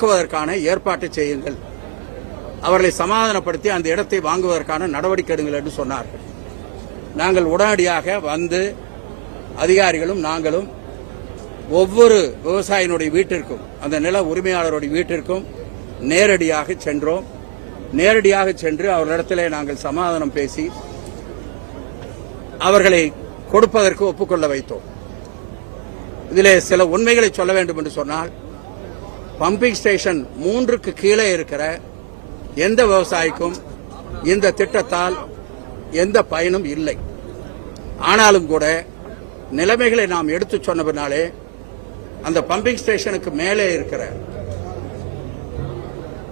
வாங்குவதற்கான ஏற்பாட்டை செய்யுங்கள், அவர்களை சமாதானப்படுத்தி அந்த இடத்தை வாங்குவதற்கான நடவடிக்கை எடுங்கள் என்று சொன்னார்கள். நாங்கள் உடனடியாக வந்து அதிகாரிகளும் நாங்களும் ஒவ்வொரு விவசாயினுடைய வீட்டிற்கும் அந்த நில உரிமையாளருடைய வீட்டிற்கும் நேரடியாக சென்றோம். நேரடியாக சென்று அவர்களிடத்திலே நாங்கள் சமாதானம் பேசி அவர்களை கொடுப்பதற்கு ஒப்புக்கொள்ள வைத்தோம். இதிலே சில உண்மைகளை சொல்ல வேண்டும் என்று சொன்னால், பம்பிங் ஸ்டேஷன் 3க்கு கீழே இருக்கிற எந்த விவசாயிக்கும் இந்த திட்டத்தால் எந்த பயனும் இல்லை. ஆனாலும் கூட நிலைமைகளை நாம் எடுத்து சொன்னபினாலே அந்த பம்பிங் ஸ்டேஷனுக்கு மேலே இருக்கிற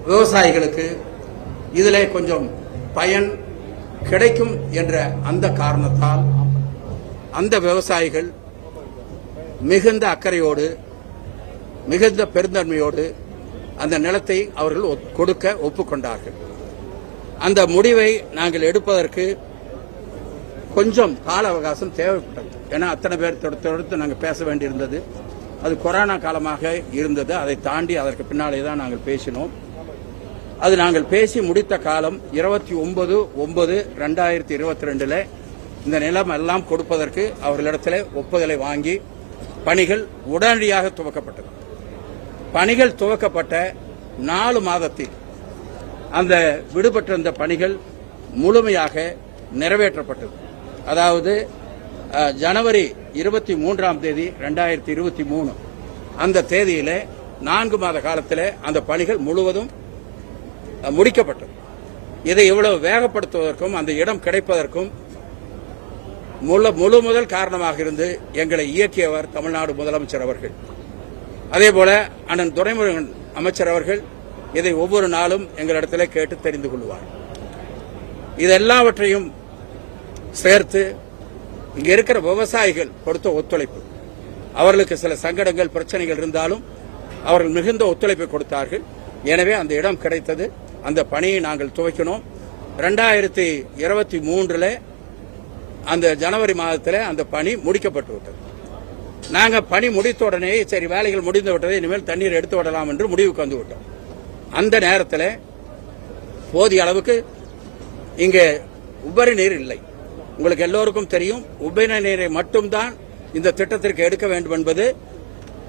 விவசாயிகளுக்கு இதிலே கொஞ்சம் பயன் கிடைக்கும் என்ற அந்த காரணத்தால் அந்த விவசாயிகள் மிகுந்த அக்கறையோடு மிகுந்த பெருந்தன்மையோடு அந்த நிலத்தை அவர்கள் கொடுக்க ஒப்புக்கொண்டார்கள். அந்த முடிவை நாங்கள் எடுப்பதற்கு கொஞ்சம் கால அவகாசம் தேவைப்பட்டது. ஏன்னா அத்தனை பேர் தொடர்ந்து நாங்கள் பேச வேண்டியிருந்தது. அது கொரோனா காலமாக இருந்தது. அதை தாண்டி அதற்கு பின்னாலே தான் நாங்கள் பேசினோம். அது நாங்கள் பேசி முடித்த காலம் 29/9/2022 இந்த நிலம் எல்லாம் கொடுப்பதற்கு அவர்களிடத்தில் ஒப்புதலை வாங்கி பணிகள் உடனடியாக துவக்கப்பட்டது. பணிகள் துவக்கப்பட்ட 4 மாதத்தில் அந்த விடுபட்டிருந்த பணிகள் முழுமையாக நிறைவேற்றப்பட்டது. அதாவது ஜனவரி 23ஆம் தேதி 2023 அந்த தேதியிலே 4 மாத காலத்தில் அந்த பணிகள் முழுவதும் முடிக்கப்பட்டது. இதை இவ்வளவு வேகப்படுத்துவதற்கும் அந்த இடம் கிடைப்பதற்கும் முழு முதல் காரணமாக இருந்து எங்களை இயக்கியவர் தமிழ்நாடு முதலமைச்சர் அவர்கள். அதேபோல அண்ணன் துரைமுருகன் அமைச்சர் அவர்கள் இதை ஒவ்வொரு நாளும் எங்களிடத்தில் கேட்டு தெரிந்து கொள்வார். இதெல்லாவற்றையும் சேர்த்து இங்க இருக்கிற விவசாயிகள் கொடுத்த ஒத்துழைப்பு, அவர்களுக்கு சில சங்கடங்கள் பிரச்சனைகள் இருந்தாலும் அவர்கள் மிகுந்த ஒத்துழைப்பை கொடுத்தார்கள். எனவே அந்த இடம் கிடைத்தது. அந்த பணியை நாங்கள் துவக்கினோம். 2023 அந்த ஜனவரி மாதத்தில் அந்த பணி முடிக்கப்பட்டு விட்டது. நாங்கள் பணி முடித்த உடனே சரி வேலைகள் முடிந்து விட்டது, இனிமேல் தண்ணீர் எடுத்து விடலாம் என்று முடிவுக்கு வந்து விட்டோம். அந்த நேரத்தில் போதிய அளவுக்கு இங்கே உபரி நீர் இல்லை. உங்களுக்கு எல்லோருக்கும் தெரியும், உபரி நீரை மட்டும்தான் இந்த திட்டத்திற்கு எடுக்க வேண்டும் என்பது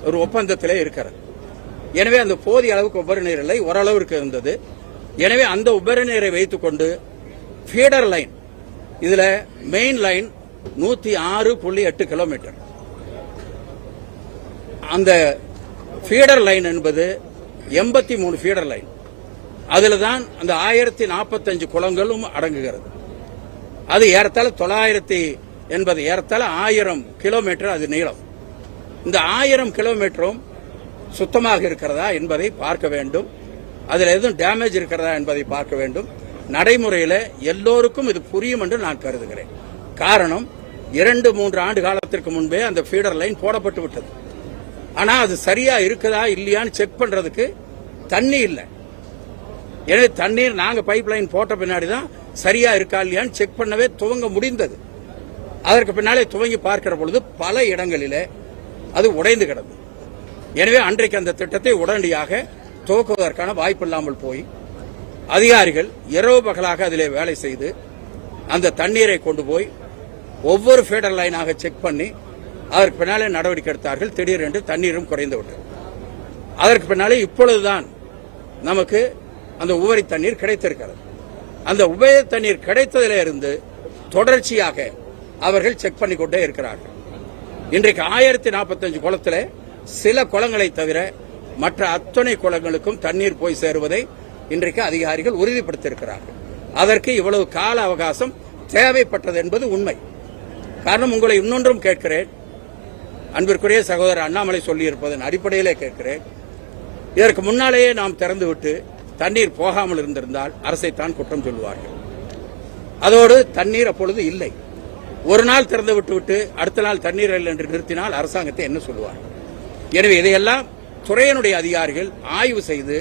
ஒரு ஒப்பந்தத்திலே இருக்கிறது. எனவே அந்த போதிய அளவுக்கு உபரி நீர் இல்லை, ஓரளவிற்கு இருந்தது. எனவே அந்த உபரி நீரை வைத்துக் கொண்டு ஃபீடர் லைன், இதுல மெயின் லைன் 106.8 கிலோமீட்டர். அந்த ஃபீடர் லைன் என்பது 83 ஃபீடர் லைன். அதில் தான் அந்த 1045 குளங்களும் அடங்குகிறது. அது ஏறத்தாழ 980 ஏறத்தாழ 1000 கிலோமீட்டர் அது நீளம். இந்த 1000 கிலோமீட்டரும் சுத்தமாக இருக்கிறதா என்பதை பார்க்க வேண்டும். அதில் எதுவும் டேமேஜ் இருக்கிறதா என்பதை பார்க்க வேண்டும். நடைமுறையில் எல்லோருக்கும் இது புரியும் என்று நான் கருதுகிறேன். காரணம், 2-3 ஆண்டு காலத்திற்கு முன்பே அந்த ஃபீடர் லைன் போடப்பட்டு விட்டது. ஆனால் அது சரியா இருக்குதா இல்லையான்னு செக் பண்றதுக்கு தண்ணி இல்லை. எனவே தண்ணீர் நாங்கள் பைப் லைன் போட்ட பின்னாடி தான் சரியா இருக்கா இல்லையான்னு செக் பண்ணவே துவங்க முடிந்தது. அதற்கு பின்னாலே துவங்கி பார்க்கிற பொழுது பல இடங்களிலே அது உடைந்து கிடந்தது. எனவே அன்றைக்கு அந்த திட்டத்தை உடனடியாக துவக்குவதற்கான வாய்ப்பு இல்லாமல் போய் அதிகாரிகள் இரவு பகலாக அதிலே வேலை செய்து அந்த தண்ணீரை கொண்டு போய் ஒவ்வொரு ஃபீடர் லைனாக செக் பண்ணி அதற்கு பின்னாலே நடவடிக்கை எடுத்தார்கள். திடீரென்று தண்ணீரும் குறைந்து விட்டது. அதற்கு பின்னாலே இப்பொழுதுதான் நமக்கு அந்த உபரி தண்ணீர் கிடைத்திருக்கிறது. அந்த உபரி தண்ணீர் கிடைத்ததிலே இருந்து தொடர்ச்சியாக அவர்கள் செக் பண்ணி கொண்டே இருக்கிறார்கள். இன்றைக்கு 1045 குளத்தில் சில குளங்களை தவிர மற்ற அத்தனை குளங்களுக்கும் தண்ணீர் போய் சேருவதை இன்றைக்கு அதிகாரிகள் உறுதிப்படுத்தியிருக்கிறார்கள். அதற்கு இவ்வளவு கால அவகாசம் தேவைப்பட்டது என்பது உண்மை. காரணம், உங்களை இன்னொன்றும் கேட்கிறேன். அன்பிற்குரிய சகோதரர் அண்ணாமலை சொல்லியிருப்பதன் அடிப்படையிலே கேட்கிறேன். இதற்கு முன்னாலேயே நாம் திறந்துவிட்டு தண்ணீர் போகாமல் இருந்திருந்தால் அரசைத்தான் குற்றம் சொல்லுவார்கள். அதோடு தண்ணீர் அப்பொழுது இல்லை. ஒரு நாள் திறந்து விட்டுவிட்டு அடுத்த நாள் தண்ணீர் இல்லை என்று நிறுத்தினால் அரசாங்கத்தை என்ன சொல்லுவார்கள்? எனவே இதையெல்லாம் துறையினுடைய அதிகாரிகள் ஆய்வு செய்து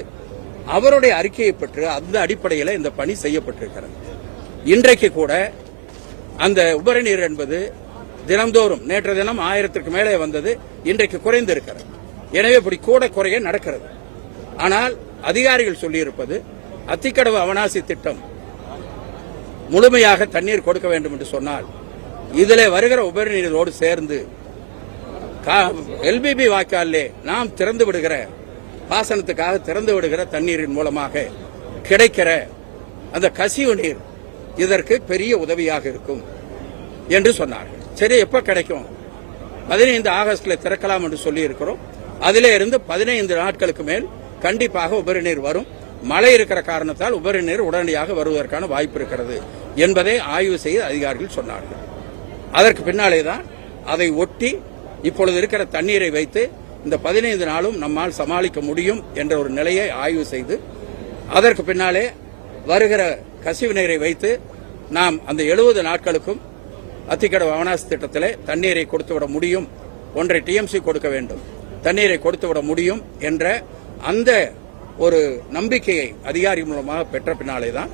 அவருடைய அறிக்கையை பெற்று அந்த அடிப்படையில் இந்த பணி செய்யப்பட்டிருக்கிறது. இன்றைக்கு கூட அந்த உபரி நீர் என்பது தினந்தோறும், நேற்று தினம் 1000க்கு மேலே வந்தது, இன்றைக்கு குறைந்திருக்கிறது. எனவே இப்படி கூட குறைய நடக்கிறது. ஆனால் அதிகாரிகள் சொல்லியிருப்பது அத்திக்கடவு அவனாசி திட்டம் முழுமையாக தண்ணீர் கொடுக்க வேண்டும் என்று சொன்னால் இதில் வருகிற உபரிநீரோடு சேர்ந்து எல்பிபி வாய்க்காலே நாம் திறந்து விடுகிற பாசனத்துக்காக திறந்து விடுகிற தண்ணீரின் மூலமாக கிடைக்கிற அந்த கசிவு நீர் இதற்கு பெரிய உதவியாக இருக்கும் என்று சொன்னார்கள். சரி, எப்ப கிடைக்கும்? 15 ஆகஸ்ட்ல திறக்கலாம் என்று சொல்லி இருக்கிறோம். அதிலே இருந்து 15 நாட்களுக்கு மேல் கண்டிப்பாக உபரிநீர் வரும். மழை இருக்கிற காரணத்தால் உபரிநீர் உடனடியாக வருவதற்கான வாய்ப்பு இருக்கிறது என்பதை ஆய்வு செய்து அதிகாரிகள் சொன்னார்கள். அதற்கு பின்னாலே தான் அதை ஒட்டி இப்பொழுது இருக்கிற தண்ணீரை வைத்து இந்த 15 நாளும் நம்மால் சமாளிக்க முடியும் என்ற ஒரு நிலையை ஆய்வு செய்து அதற்கு பின்னாலே வருகிற கசிவு நீரை வைத்து நாம் அந்த 70 நாட்களுக்கும் அத்திக்கடவு அவனாசி திட்டத்திலே தண்ணீரை கொடுத்துவிட முடியும், 1.5 TMC கொடுக்க வேண்டும், தண்ணீரை கொடுத்துவிட முடியும் என்ற அந்த ஒரு நம்பிக்கையை அதிகாரி மூலமாக பெற்ற பின்னாலே தான்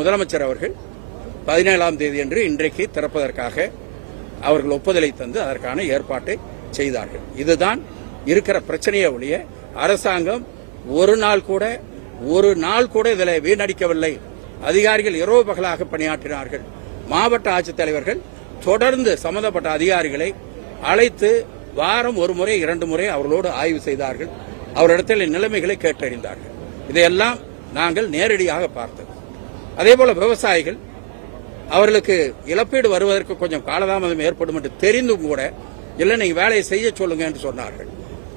முதலமைச்சர் அவர்கள் 17ஆம் தேதி அன்று இன்றைக்கு திறப்பதற்காக அவர்கள் ஒப்புதலை தந்து அதற்கான ஏற்பாட்டை செய்தார்கள். இதுதான் இருக்கிற பிரச்சனையை ஒழிய அரசாங்கம் ஒரு நாள் கூட இதில் வீணடிக்கவில்லை. அதிகாரிகள் இரவு பகலாக பணியாற்றினார்கள். மாவட்ட ஆட்சித்தலைவர்கள் தொடர்ந்து சம்பந்தப்பட்ட அதிகாரிகளை அழைத்து வாரம் ஒரு முறை 2 முறை அவர்களோடு ஆய்வு செய்தார்கள். அவரிடத்தில் நிலைமைகளை கேட்டறிந்தார்கள். இதையெல்லாம் நாங்கள் நேரடியாக பார்த்தோம். அதேபோல விவசாயிகள் அவர்களுக்கு இழப்பீடு வருவதற்கு கொஞ்சம் காலதாமதம் ஏற்படும் என்று தெரிந்தும் கூட இல்லை, நீங்க வேலையை செய்ய சொல்லுங்க என்று சொன்னார்கள்.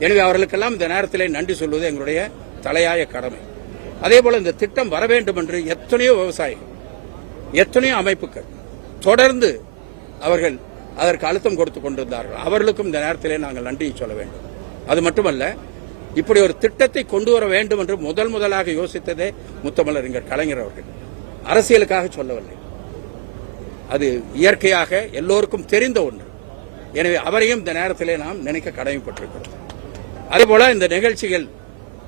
எனவே அவர்களுக்கெல்லாம் இந்த நேரத்திலே நன்றி சொல்வது எங்களுடைய தலையாய கடமை. அதேபோல இந்த திட்டம் வர வேண்டும் என்று எத்தனையோ விவசாயிகள், எத்தனையோ அமைப்புகள் தொடர்ந்து அவர்கள் அதற்கு அழுத்தம் கொடுத்துக் கொண்டிருந்தார்கள். அவர்களுக்கும் இந்த நேரத்திலே நாங்கள் நன்றியை சொல்ல வேண்டும். அது மட்டுமல்ல, இப்படி ஒரு திட்டத்தை கொண்டு வர வேண்டும் என்று முதலாக யோசித்ததே முத்தமிழறிஞர் கலைஞர் அவர்கள். அரசியலுக்காக சொல்லவில்லை, அது இயற்கையாக எல்லோருக்கும் தெரிந்த ஒன்று. எனவே அவரையும் இந்த நேரத்திலே நாம் நினைக்க கடமைப்பட்டிருக்கிறோம். அதேபோல இந்த நிகழ்ச்சிகள்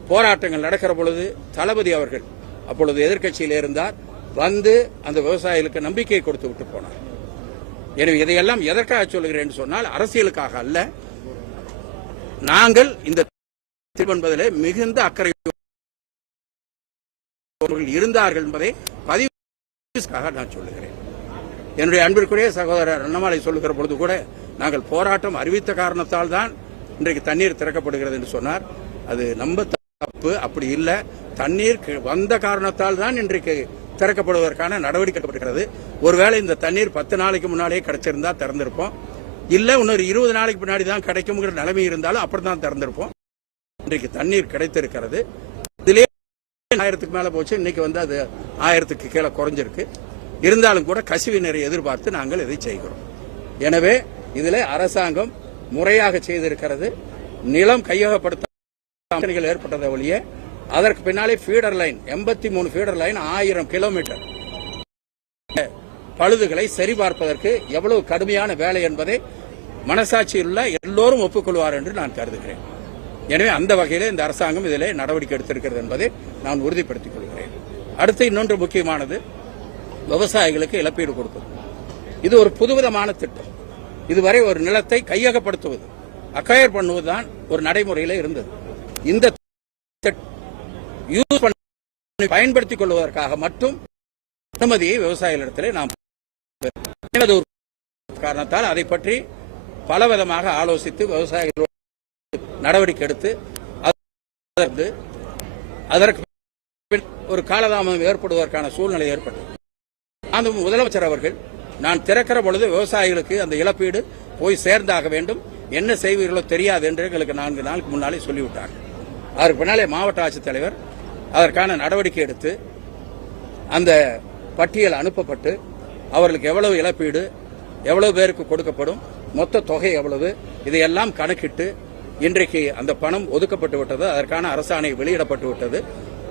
போராட்டங்கள் நடக்கிற பொழுது தளபதி அவர்கள் அப்பொழுது எதிர்க்கட்சியில் இருந்தார், வந்து அந்த விவசாயிகளுக்கு நம்பிக்கை கொடுத்து விட்டு போனார். எனவே இதையெல்லாம் எதற்காக சொல்லுகிறேன் சொன்னால் அரசியலுக்காக அல்ல. நாங்கள் இந்த என்பதிலே மிகுந்த அக்கறை இருந்தார்கள் என்பதை பதிவு நான் சொல்லுகிறேன். என்னுடைய அன்பிற்குரிய சகோதரர் அண்ணாமலை சொல்லுகிற பொழுது கூட நாங்கள் போராட்டம் அறிவித்த காரணத்தால் தான் இன்றைக்கு தண்ணீர் திறக்கப்படுகிறது என்று சொன்னார். அது நம்ம தப்பு, அப்படி இல்லை. தண்ணீர் வந்த காரணத்தால் தான் இன்றைக்கு திறக்கப்படுவதற்கான நடவடிக்கை எடுக்கப்படுகிறது. ஒருவேளை இந்த தண்ணீர் 10 நாளைக்கு முன்னாலே கிடைச்சிருந்தா திறந்திருப்போம், இல்ல இன்னொரு 20 நாளைக்கு பின்னாடி தான் கிடைக்கும்ங்கிற நிலைமை இருந்தாலும் அப்படிதான் திறந்திருப்போம். இன்றைக்கு தண்ணீர் கிடைத்திருக்கிறது. இதிலே 1000க்கு மேல போச்சு, இன்னைக்கு வந்து அது 1000க்கு கீழே குறைஞ்சிருக்கு. இருந்தாலும் கூட கசிவு நீரை எதிர்பார்த்து நாங்கள் இதை செய்கிறோம். எனவே இதில் அரசாங்கம் முறையாக செய்திருக்கிறது. நிலம் கையகப்படுத்த ஏற்பட்டதை ஒழிய அதற்கு பின்னாலே feeder line 83 feeder line 1000 kilometre பழுதுகளை சரிபார்ப்பதற்கு எவ்வளவு கடுமையான வேலை என்பதை மனசாட்சியுள்ள எல்லோரும் ஒப்புக்கொள்வார் என்று நான் கருதுகிறேன். எனவே அந்த வகையில் இந்த அரசாங்கம் இதிலே நடவடிக்கை எடுத்திருக்கிறது என்பதை நான் உறுதிப்படுத்திக் கொள்கிறேன். அடுத்து இன்னொன்று முக்கியமானது, விவசாயிகளுக்கு இழப்பீடு கொடுக்கும். இது ஒரு புதுவிதமான திட்டம். இதுவரை ஒரு நிலத்தை கையகப்படுத்துவது, அக்வயர் பண்ணுவதுதான் ஒரு நடைமுறையில் இருந்தது. இந்த யூஸ் பண்ணி பயன்படுத்திக் கொள்வதற்காக மட்டும் அனுமதியை விவசாயிகளிடத்திலே நாம் காரணத்தால் அதை பற்றி பலவிதமாக ஆலோசித்து விவசாயிகளோடு நடவடிக்கை எடுத்து அதற்கு ஒரு காலதாமதம் ஏற்படுவதற்கான சூழ்நிலை ஏற்பட்டது. அந்த முதலமைச்சர் அவர்கள் நான் திறக்கிற பொழுது விவசாயிகளுக்கு அந்த இழப்பீடு போய் சேர்ந்தாக வேண்டும், என்ன செய்வீர்களோ தெரியாது என்று எங்களுக்கு 4 நாளுக்கு முன்னாலே சொல்லிவிட்டார்கள். அதற்கு பின்னாலே மாவட்ட ஆட்சித்தலைவர் அதற்கான நடவடிக்கை எடுத்து அந்த பட்டியல் அனுப்பப்பட்டு அவர்களுக்கு எவ்வளவு இழப்பீடு, எவ்வளவு பேருக்கு கொடுக்கப்படும், மொத்த தொகை எவ்வளவு, இதையெல்லாம் கணக்கிட்டு இன்றைக்கு அந்த பணம் ஒதுக்கப்பட்டு விட்டது. அதற்கான அரசாணை வெளியிடப்பட்டு விட்டது.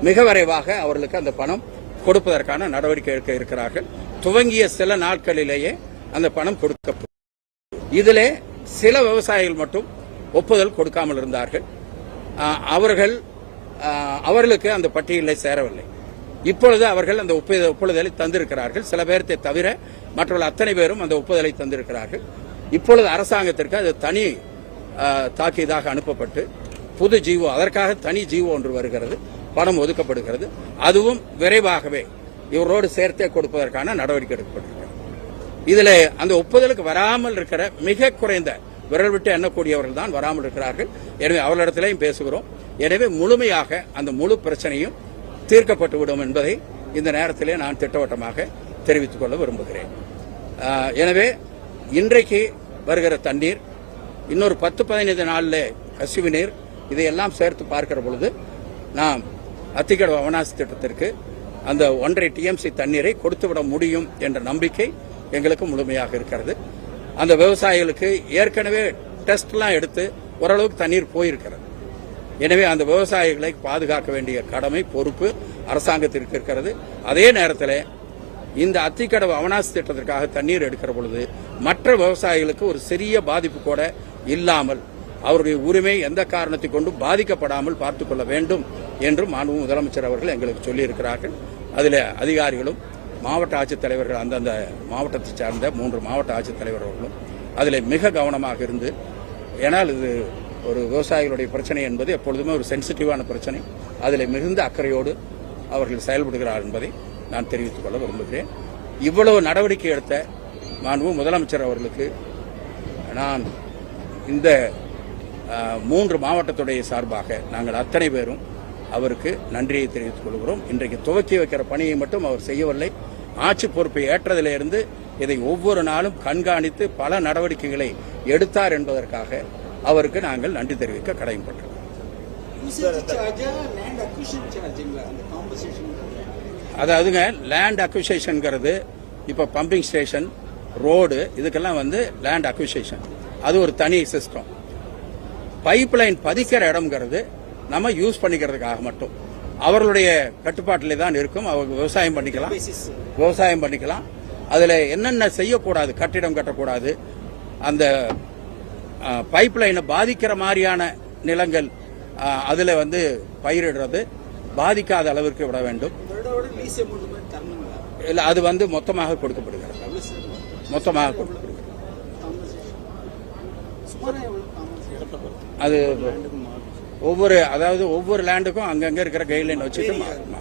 மிக விரைவாக அவர்களுக்கு அந்த பணம் கொடுப்பதற்கான நடவடிக்கை எடுக்க இருக்கிறார்கள். துவங்கிய சில நாட்களிலேயே அந்த பணம் கொடுக்கப்படும். இதிலே சில விவசாயிகள் மட்டும் ஒப்புதல் கொடுக்காமல் இருந்தார்கள். அவர்களுக்கு அந்த பட்டியலில் சேரவில்லை. இப்பொழுது அவர்கள் அந்த ஒப்புதலை தந்திருக்கிறார்கள். சில பேர்த்தை தவிர மற்றவர்கள் அத்தனை பேரும் அந்த ஒப்புதலை தந்திருக்கிறார்கள். இப்பொழுது அரசாங்கத்திற்கு அது தனி தாக்கீதாக அனுப்பப்பட்டு புது ஜீவோ, அதற்காக தனி ஜீவோ ஒன்று வருகிறது, பணம் ஒதுக்கப்படுகிறது. அதுவும் விரைவாகவே இவரோடு சேர்த்தே கொடுப்பதற்கான நடவடிக்கை எடுக்கப்பட்டிருக்கிறது. இதுல அந்த ஒப்புதலுக்கு வராமல் இருக்கிற மிக குறைந்த விரல் விட்டு எண்ணக்கூடியவர்கள் தான் வராமல் இருக்கிறார்கள். எனவே அவர்களிடத்திலையும் பேசுகிறோம். எனவே முழுமையாக அந்த முழு பிரச்சனையும் தீர்க்கப்பட்டுவிடும் என்பதை இந்த நேரத்திலே நான் திட்டவட்டமாக தெரிவித்துக் கொள்ள விரும்புகிறேன். எனவே இன்றைக்கு வருகிற தண்ணீர் இன்னொரு 10-15 நாளில் கசிவு நீர் இதையெல்லாம் சேர்த்து பார்க்கிற பொழுது நாம் அத்திக்கடவு அவனாசி திட்டத்திற்கு அந்த 1.5 TMC தண்ணீரை கொடுத்துவிட முடியும் என்ற நம்பிக்கை எங்களுக்கு முழுமையாக இருக்கிறது. அந்த விவசாயிகளுக்கு ஏற்கனவே டெஸ்ட்லாம் எடுத்து ஓரளவுக்கு தண்ணீர் போயிருக்கிறது. எனவே அந்த விவசாயிகளை பாதுகாக்க வேண்டிய கடமை, பொறுப்பு அரசாங்கத்திற்கு இருக்கிறது. அதே நேரத்தில் இந்த அத்திக்கடவு அவனாசி திட்டத்திற்காக தண்ணீர் எடுக்கிற பொழுது மற்ற விவசாயிகளுக்கு ஒரு சிறிய பாதிப்பு கூட இல்லாமல் அவருடைய உரிமை எந்த காரணத்தை கொண்டு பாதிக்கப்படாமல் பார்த்துக் கொள்ள வேண்டும் என்றும் மாண்பு முதலமைச்சர் அவர்கள் எங்களுக்கு சொல்லியிருக்கிறார்கள். அதில் அதிகாரிகளும் மாவட்ட ஆட்சித்தலைவர்கள், அந்தந்த மாவட்டத்தை சார்ந்த 3 மாவட்ட ஆட்சித்தலைவர்களும் அதில் மிக கவனமாக இருந்து, ஏனால் இது ஒரு விவசாயிகளுடைய பிரச்சனை என்பது எப்பொழுதுமே ஒரு சென்சிட்டிவான பிரச்சனை, அதில் மிகுந்த அக்கறையோடு அவர்கள் செயல்படுகிறார் என்பதை நான் தெரிவித்துக் கொள்ள விரும்புகிறேன். இவ்வளவு நடவடிக்கை எடுத்த மாண்பு முதலமைச்சர் அவர்களுக்கு நான் இந்த 3 மாவட்டத்துடைய சார்பாக நாங்கள் அத்தனை பேரும் அவருக்கு நன்றியை தெரிவித்துக் கொள்கிறோம். இன்றைக்கு துவக்கி வைக்கிற பணியை மட்டும் அவர் செய்யவில்லை. ஆட்சி பொறுப்பை ஏற்றதிலிருந்து இதை ஒவ்வொரு நாளும் கண்காணித்து பல நடவடிக்கைகளை எடுத்தார் என்பதற்காக அவருக்கு நாங்கள் நன்றி தெரிவிக்க கடமைப்பட்டோம். அதாவதுங்க, லேண்ட் அக்விசேஷன்ங்கிறது இப்ப பம்பிங் ஸ்டேஷன், ரோடு, இதுக்கெல்லாம் லேண்ட் அக்விசேஷன், அது ஒரு தனி சிஸ்டம். பைப் லைன் பதிக்கிற இடம்ங்கிறது நம்ம யூஸ் பண்ணிக்கிறதுக்காக மட்டும் அவர்களுடைய கட்டுப்பாட்டிலே தான் இருக்கும். அவங்க விவசாயம் பண்ணிக்கலாம். அதுல என்னென்ன செய்யக்கூடாது, கட்டிடம் கட்டக்கூடாது, அந்த பைப் லைனை பாதிக்கிற மாதிரியான நிலங்கள் அதுல பயிரிடுறது பாதிக்காத அளவிற்கு விட வேண்டும். இல்ல, அது மொத்தமாக கொடுக்கப்படுகிறது. அது ஒவ்வொரு லேண்டுக்கும் அங்கங்க இருக்கிற கைட்லைன் வச்சுட்டு மாறுமா.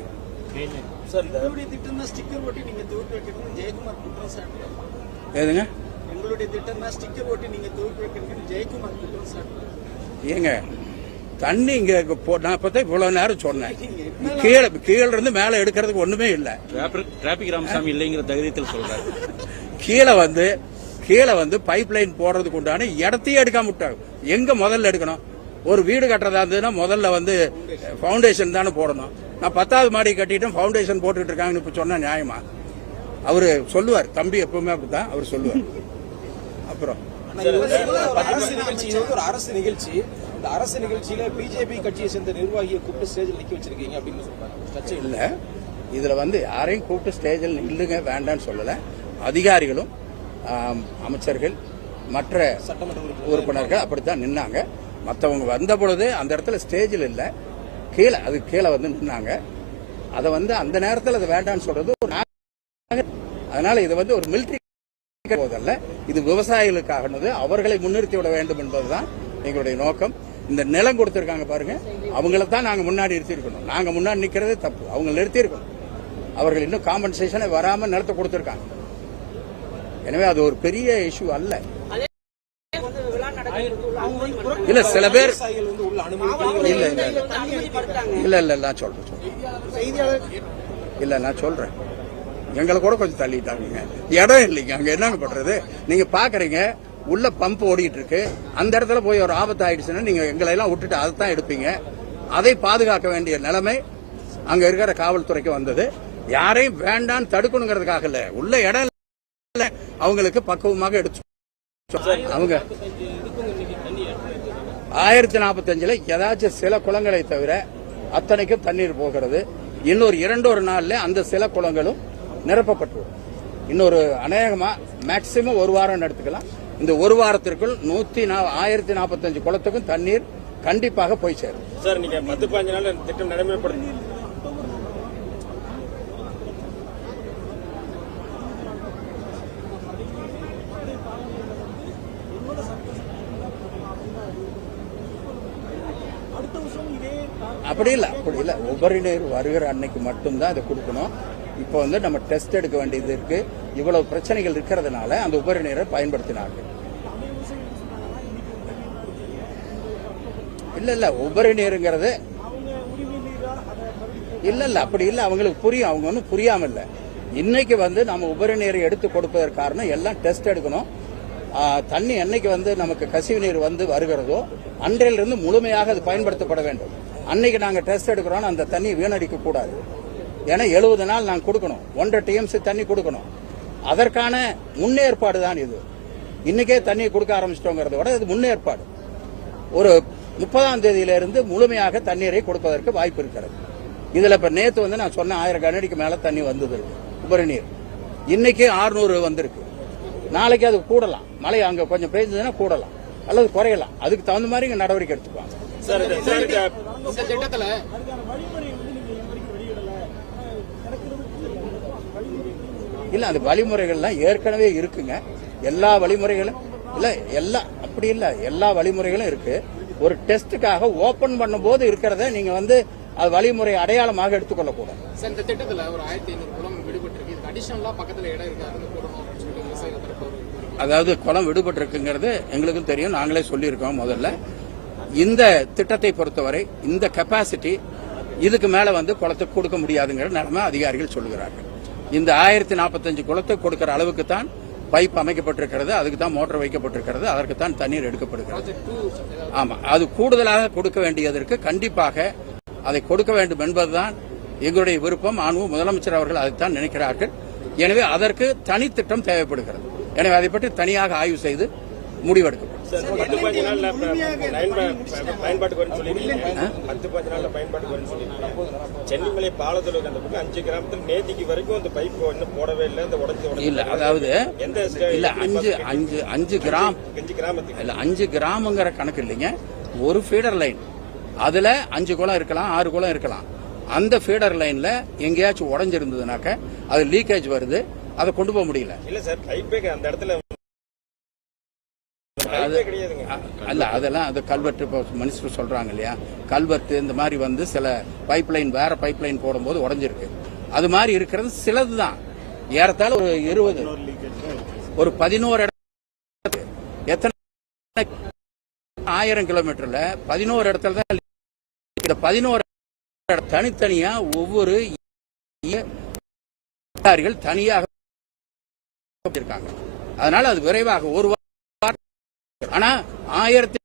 ஏதுங்க ஏங்க தண்ணி இங்க நான் இப்பதான் இவ்வளவு நேரம் சொன்னேன், கீழ இருந்து மேல எடுக்கிறதுக்கு ஒண்ணுமே இல்ல. டிராபிக் ராமசாமி இல்லைங்கிற தைரியத்தில் சொல்றாரு. கீழே பைப் லைன் போடுறதுக்கு உண்டான இடத்தையே எடுக்காம விட்டாங்க. எங்க முதல்ல எடுக்கணும்? ஒரு வீடு கட்டுறதா இருந்ததுன்னா முதல்ல பவுண்டேஷன் தானே போடணும். நான் 10வது மாடி கட்டிட்டு பவுண்டேஷன் போட்டுட்டு இருக்காங்கன்னு இப்ப சொன்னா நியாயமா? அவரு சொல்லுவார், தம்பி எப்பவுமே அப்படித்தான் அவர் சொல்லுவார். அப்புறம் அரசு நிகழ்ச்சி, இந்த அரசு நிகழ்ச்சியில பிஜேபி கட்சியை சேர்ந்த நிர்வாகியை கூப்பிட்டு ஸ்டேஜில் நிக்க வச்சிருக்கீங்க அப்படின்னு சொல்றாங்க. இல்ல, இதுல யாரையும் கூப்பிட்டு ஸ்டேஜில் நில்லுங்க வேண்டான்னு சொல்லல. அதிகாரிகளும் அமைச்சர்கள் மற்ற உறுப்பினர்கள் அப்படித்தான் நின்னாங்க. மற்றவங்க வந்த பொழுது அந்த இடத்துல ஸ்டேஜில் இல்ல, கீழே நின்னாங்க. அதை அந்த நேரத்தில் அது வேண்டான்னு சொல்றது. அதனால இது ஒரு மிலிட்டரி போதல்ல, இது விவசாயிகளுக்கானது. அவர்களை முன்னிறுத்தி விட வேண்டும் என்பதுதான் எங்களுடைய நோக்கம். இந்த நிலம் கொடுத்திருக்காங்க பாருங்க, அவங்கள தான் நாங்க முன்னாடி நிறுத்திருக்கணும். நாங்க முன்னாடி நிக்கிறதே தப்பு, அவங்க நிறுத்திருக்கணும். அவர்கள் இன்னும் காம்பன்சேஷனை வராம நிலத்தை கொடுத்திருக்காங்க. எனவே அது ஒரு பெரிய இஷ்யூ அல்ல. இல்ல, சில பேர் நான் சொல்றேன் எங்களை கூட கொஞ்சம் தள்ளிட்டாங்க. இடம் இல்லைங்க, அங்க என்னங்க பண்றது? நீங்க பாக்குறீங்க, உள்ள பம்ப் ஓடிட்டு இருக்கு. அந்த இடத்துல போய் ஒரு ஆபத்து ஆயிடுச்சுன்னா நீங்க எங்களை எல்லாம் விட்டுட்டு அதைத்தான் எடுப்பீங்க. அதை பாதுகாக்க வேண்டிய நிலைமை அங்க இருக்கிற காவல்துறைக்கு வந்தது. யாரையும் வேண்டான்னு தடுக்கணுங்கிறதுக்காக இல்ல, உள்ள இடம் அவங்களுக்கு பக்குவமாக எடுத்து அவங்க 1045 ஏதாச்சும் சில குளங்களை தவிர அத்தனைக்கும் தண்ணீர் போகிறது. இன்னொரு 2 நாள்ல அந்த சில குளங்களும் நிரப்பப்பட்டு இன்னொரு அநேகமா மேக்சிமம் 1 வாரம் எடுத்துக்கலாம். இந்த 1 வாரத்திற்குள் 1045 குளத்துக்கும் தண்ணீர் கண்டிப்பாக போய் சேரும். சார், நீங்க 10-15 நாள் திட்டம் நடைமுறைப்படுத்தி அப்படி இல்ல உபரி நீர் வருகிற அன்னைக்கு மட்டும்தான் அதை கொடுக்கணும். இப்போ வந்து நம்ம டெஸ்ட் எடுக்க வேண்டியது இருக்கு. இவ்வளவு பிரச்சனைகள் இருக்கிறதுனால அந்த உபரி நீரை பயன்படுத்தினாங்க. இல்ல உபரி நீருங்கிறது இல்ல அப்படி இல்ல. அவங்களுக்கு புரியும். அவங்க ஒன்றும் புரியாம இல்ல. இன்னைக்கு வந்து நம்ம உபரி நீரை எடுத்து கொடுப்பதற்கு காரணம் எல்லாம் டெஸ்ட் எடுக்கணும். தண்ணி என்னைக்கு வந்து நமக்கு கசிவு நீர் வந்து வருகிறதோ அன்றையிலிருந்து முழுமையாக அது பயன்படுத்தப்பட வேண்டும். அன்னைக்கு நாங்க டெஸ்ட் எடுக்கிறோம், அந்த தண்ணி வீணடிக்க கூடாது. ஏன்னா 70 நாள் நாங்க கொடுக்கணும், 1.5 TMC தண்ணி கொடுக்கணும். அதற்கான முன்னேற்பாடு தான் இது. இன்னைக்கே தண்ணி கொடுக்க ஆரம்பிச்சிட்டோங்கிறத விட இது முன்னேற்பாடு. ஒரு 30ஆம் தேதியிலிருந்து முழுமையாக தண்ணீரை கொடுப்பதற்கு வாய்ப்பு இருக்கிறது. இதுல இப்ப நேத்து வந்து நான் சொன்ன 1000 கனஅடிக்கு மேல தண்ணி வந்தது உபரி நீர். இன்னைக்கு 600 வந்திருக்கு. நாளைக்கு அது கூடலாம். மழை அங்க கொஞ்சம் பெய்ஞ்சதுன்னா கூடலாம் அல்லது குறையலாம். அதுக்கு தகுந்த மாதிரி இங்க நடவடிக்கை எடுத்துக்குவாங்க. இல்ல அது வழிமுறைகள்லாம் ஏற்கனவே இருக்குங்க. எல்லா வழிமுறைகளும் அப்படி இல்ல, எல்லா வழிமுறைகளும் இருக்கு. ஒரு டெஸ்டுக்காக ஓபன் பண்ணும் போது இருக்கிறத நீங்க வந்து அது வழிமுறை அடையாளமாக எடுத்துக்கொள்ள கூடாது. இந்த திட்டத்துல ஒரு 1500 குளம் விடுபட்டிருக்கு. இதுக்கு அடிஷனலா பக்கத்துல இடம் இருக்காது போடணும் அப்படின்னு சொல்லிட்டு விவசாயிகள் தரப்பு அதாவது குளம் விடுபட்டிருக்குங்கிறது எங்களுக்கும் தெரியும். நாங்களே சொல்லியிருக்கோம். முதல்ல இந்த திட்டத்தை பொறுத்தவரை இந்த கெப்பாசிட்டி இதுக்கு மேல வந்து குளத்துக்கு கொடுக்க முடியாதுங்கிற நிலைமை அதிகாரிகள் சொல்லுகிறார்கள். இந்த 1045 குளத்துக்கு கொடுக்கிற அளவுக்கு தான் பைப் அமைக்கப்பட்டிருக்கிறது. அதுக்கு தான் மோட்டார் வைக்கப்பட்டிருக்கிறது. அதற்கு தான் தண்ணீர் எடுக்கப்படுகிறது. ஆமா, அது கூடுதலாக கொடுக்க வேண்டியதற்கு கண்டிப்பாக அதை கொடுக்க வேண்டும் என்பதுதான் எங்களுடைய விருப்பம். முதலமைச்சர் அவர்கள் அதைத்தான் நினைக்கிறார்கள். எனவே அதற்கு தனி திட்டம் தேவைப்படுகிறது. எனவே அதை பற்றி தனியாக ஆய்வு செய்து முடிவெடுக்கப்படும். சென்னிமலை பாலத்தூருக்கு அந்த பக்கம் 5 கிராமத்தில் நேத்திக்கு வரைக்கும் அந்த பைப் இன்னும் போடவே இல்லை. அந்த உடஞ்சி இல்ல அதாவது இல்ல 5 கிராமங்கிற கணக்கு இல்லைங்க. ஒரு ஃபீடர் லைன், அதுல 5 குளம் இருக்கலாம், 6 குளம் இருக்கலாம். அந்த ஃபீடர் லைன்ல எங்கேயாச்சும் உடஞ்சிருந்ததுனாக்க அது லீக்கேஜ் வருது, அதை கொண்டு போக முடியல. இல்ல சார், பைப்பே அந்த இடத்துல அல்ல, அதெல்லாம் அது கல்வெட்டு மினிஸ்டர் சொல்றாங்க இல்லையா, கல்வெட்டு இந்த மாதிரி வந்து சில பைப் லைன் வேற பைப் லைன் போடும்போது உடஞ்சிருக்கு. அது மாதிரி இருக்கிறது சிலதுதான். ஏறத்தாழ ஒரு 20 ஒரு 11 இடத்துல எத்தனை 1000 கிலோமீட்டர்ல 11 இடத்துல தான். இந்த 11 தனித்தனியா ஒவ்வொரு அதிகாரிகள் தனியாக இருக்காங்க. அதனால அது விரைவாக ஒரு ஆனா 1000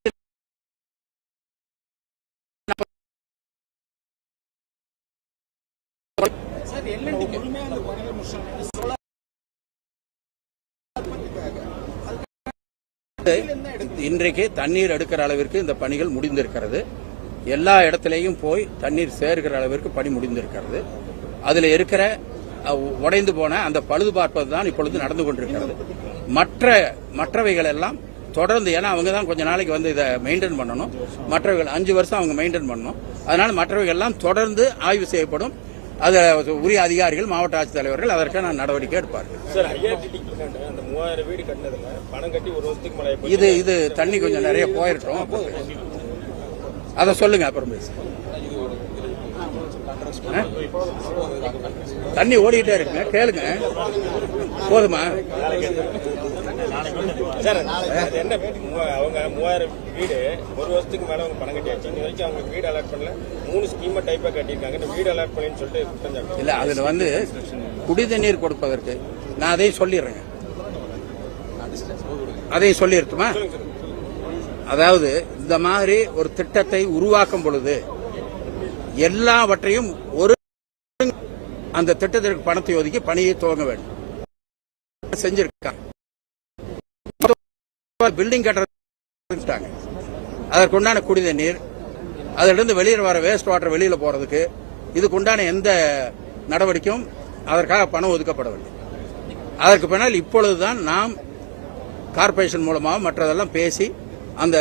இன்றைக்கு தண்ணீர் எடுக்கிற அளவிற்கு இந்த பணிகள் முடிந்திருக்கிறது. எல்லா இடத்திலையும் போய் தண்ணீர் சேர்க்கிற அளவிற்கு பணி முடிந்திருக்கிறது. அதுல இருக்கிற உடைந்து போன அந்த பழுது பார்ப்பது தான் இப்பொழுது நடந்து கொண்டிருக்கிறது. மற்றவைகள் எல்லாம் தொடர்ந்து, ஏன்னா அவங்க தான் கொஞ்ச நாளைக்கு வந்து இதை மெயின்டைன் பண்ணணும். மற்றவைகள் 5 வருஷம் அவங்க மெயின்டைன் பண்ணணும். அதனால மற்றவைகள் எல்லாம் தொடர்ந்து ஆய்வு செய்யப்படும். அது உரிய அதிகாரிகள், மாவட்ட ஆட்சித்தலைவர்கள் அதற்கான நடவடிக்கை எடுப்பார்கள். இது தண்ணி கொஞ்சம் நிறைய போயிருக்கோம். அதை சொல்லுங்க, அப்புறம் பேச. தண்ணி ஓடிக்கிட்டே இருக்குங்க, கேளுங்க. போதுமா சார்? என்ன அவங்க 3000 வீடு ஒரு வருஷத்துக்கு மேல அவங்க பணம் கட்டியாச்சு. இன்ன வரைக்கும் அவங்க வீடு அலாட் பண்ணல. 3 ஸ்கீமா டைப்பா கட்டியிருக்காங்க. இந்த வீடு அலாட் பண்ணலன்னு சொல்லிட்டு இல்ல. அதுல வந்து குடிதண்ணீர் கொடுப்பதற்கு நான் அதையும் சொல்லிடுறேன். அதையும் சொல்லிருட்டுமா? அதாவது இந்த மாதிரி ஒரு திட்டத்தை உருவாக்கும் பொழுது எல்லாவற்றையும் ஒரு அந்த திட்டத்திற்கு பணத்தை ஒதுக்கி பணியை துவங்க வேண்டும். செஞ்சிருக்காங்க. பில்டிங் கட்டுறாங்க. அதற்குண்டான குடிநீர், அதிலிருந்து வெளியில் வர வேஸ்ட் வாட்டர் வெளியில போறதுக்கு இதுக்குண்டான எந்த நடவடிக்கையும் அதற்காக பணம் ஒதுக்கப்படவில்லை. அதற்கு பின்னால் இப்பொழுதுதான் நாம் கார்பரேஷன் மூலமாக மற்றதெல்லாம் பேசி அந்த